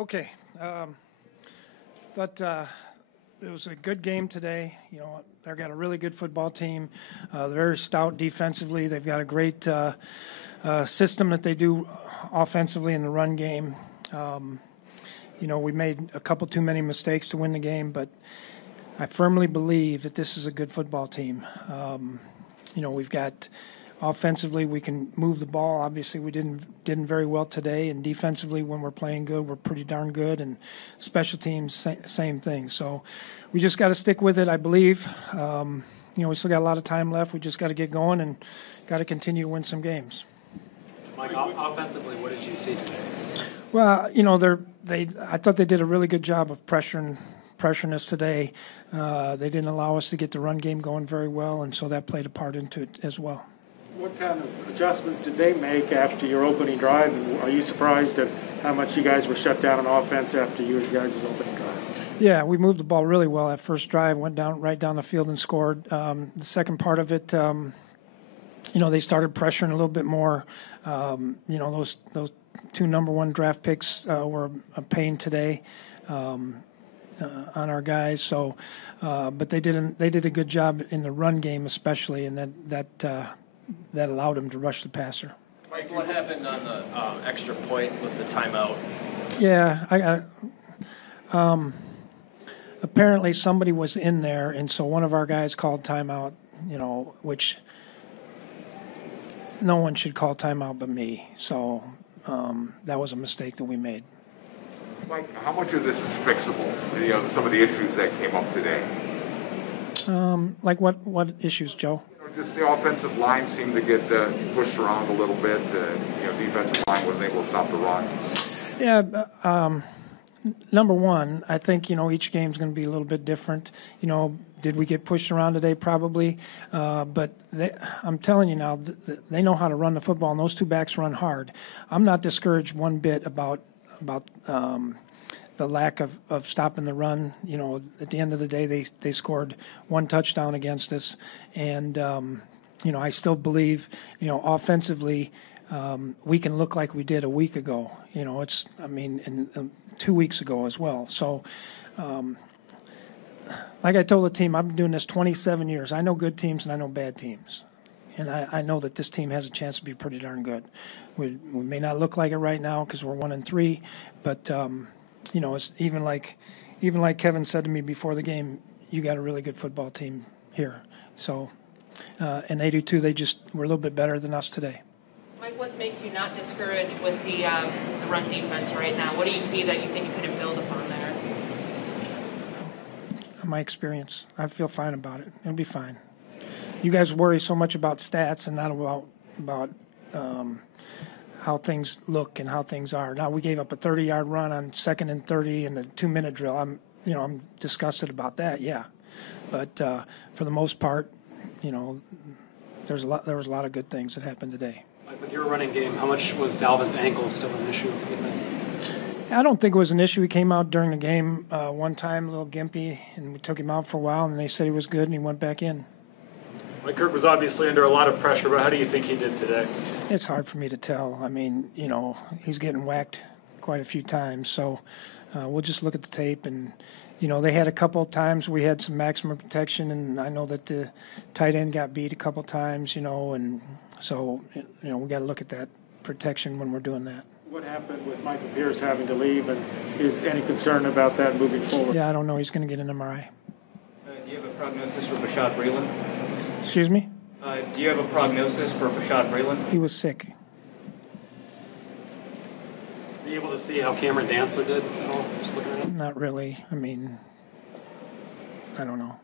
Okay. But it was a good game today. You know, they've got a really good football team. They're very stout defensively. They've got a great system that they do offensively in the run game. You know, we made a couple too many mistakes to win the game, but I firmly believe that this is a good football team. You know, we've got offensively, we can move the ball. Obviously, we didn't very well today, and defensively, when we're playing good, we're pretty darn good. And special teams, same thing. So we just got to stick with it, I believe. You know, we still got a lot of time left. We just got to get going and got to continue to win some games. Mike, offensively, what did you see today? Well, you know, I thought they did a really good job of pressuring us today. They didn't allow us to get the run game going very well, and so that played a part into it as well. What kind of adjustments did they make after your opening drive? And are you surprised at how much you guys were shut down on offense after you guys' opening drive? Yeah, we moved the ball really well that first drive, went right down the field and scored. The second part of it, you know, they started pressuring a little bit more. You know, those two number one draft picks were a pain today on our guys. So, but they did a good job in the run game, especially, and that allowed them to rush the passer. Mike, what happened on the extra point with the timeout? Yeah, apparently somebody was in there, and so one of our guys called timeout. You know, which no one should call timeout but me. So that was a mistake that we made. Mike, how much of this is fixable? You know, some of the issues that came up today. Like what issues, Joe? You know, just the offensive line seemed to get pushed around a little bit. You know, defensive line wasn't able to stop the run. Yeah. Number one, I think, you know, each game's going to be a little bit different. You know, did we get pushed around today? Probably. But I'm telling you now, they know how to run the football, and those two backs run hard. I'm not discouraged one bit about the lack of stopping the run. You know, at the end of the day, they scored one touchdown against us. And, you know, I still believe, you know, offensively, we can look like we did a week ago. You know, and 2 weeks ago as well. So, like I told the team, I've been doing this 27 years. I know good teams and I know bad teams. And I know that this team has a chance to be pretty darn good. We may not look like it right now because we're 1-3, but you know, it's even like Kevin said to me before the game, you got a really good football team here. So, and they do too. They just were a little bit better than us today. Mike, what makes you not discouraged with the run defense right now? What do you see that you think you could build upon there? My experience. I feel fine about it. It'll be fine. You guys worry so much about stats and not about how things look and how things are. Now, we gave up a 30-yard run on 2nd and 30 in a 2-minute drill. I'm disgusted about that, yeah. But for the most part, you know, there was a lot of good things that happened today. With your running game, how much was Dalvin's ankle still an issue, do you think? I don't think it was an issue. He came out during the game one time, a little gimpy, and we took him out for a while, and they said he was good, and he went back in. Mike Kirk was obviously under a lot of pressure, but how do you think he did today? It's hard for me to tell. I mean, you know, he's getting whacked quite a few times, so we'll just look at the tape. And, you know, they had a couple of times we had some maximum protection, and I know that the tight end got beat a couple times, you know, and so, you know, we got to look at that protection when we're doing that. What happened with Michael Pierce having to leave, and is any concern about that moving forward? Yeah, I don't know. He's going to get an MRI. Do you have a prognosis for Bashad Breeland? Excuse me? Do you have a prognosis for Bashad Breeland? He was sick. Were you able to see how Cameron Dantzler did at all, just looking at him? Not really. I mean, I don't know.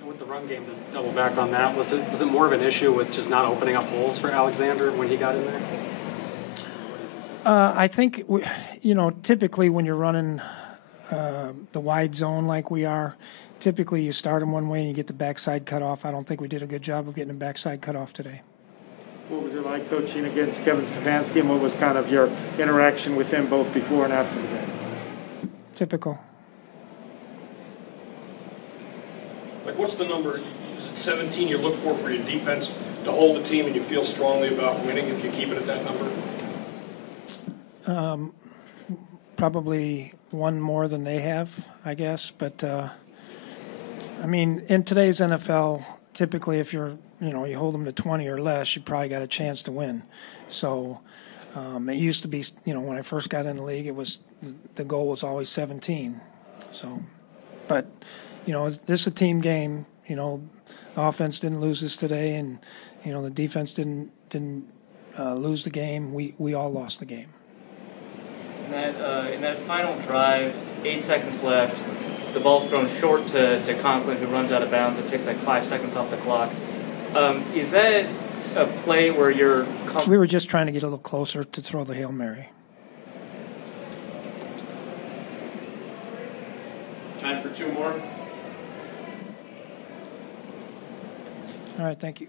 And with the run game, to double back on that, was it more of an issue with just not opening up holes for Alexander when he got in there? I think, you know, typically when you're running the wide zone like we are, typically you start him one way and you get the backside cut off. I don't think we did a good job of getting the backside cut off today. What was it like coaching against Kevin Stefanski, and what was kind of your interaction with him both before and after the game? Typical. Like, what's the number? Is it 17 you look for your defense to hold the team and you feel strongly about winning if you keep it at that number? probably one more than they have, I guess. But I mean, in today's NFL, typically if you hold them to 20 or less, you probably got a chance to win. So it used to be, when I first got in the league, the goal was always 17. So, but this is a team game. The offense didn't lose this today, and the defense didn't lose the game. We all lost the game. In that final drive, 8 seconds left, the ball's thrown short to Conklin, who runs out of bounds. It takes like 5 seconds off the clock. Is that a play where you're... We were just trying to get a little closer to throw the Hail Mary. Time for 2 more. All right, thank you.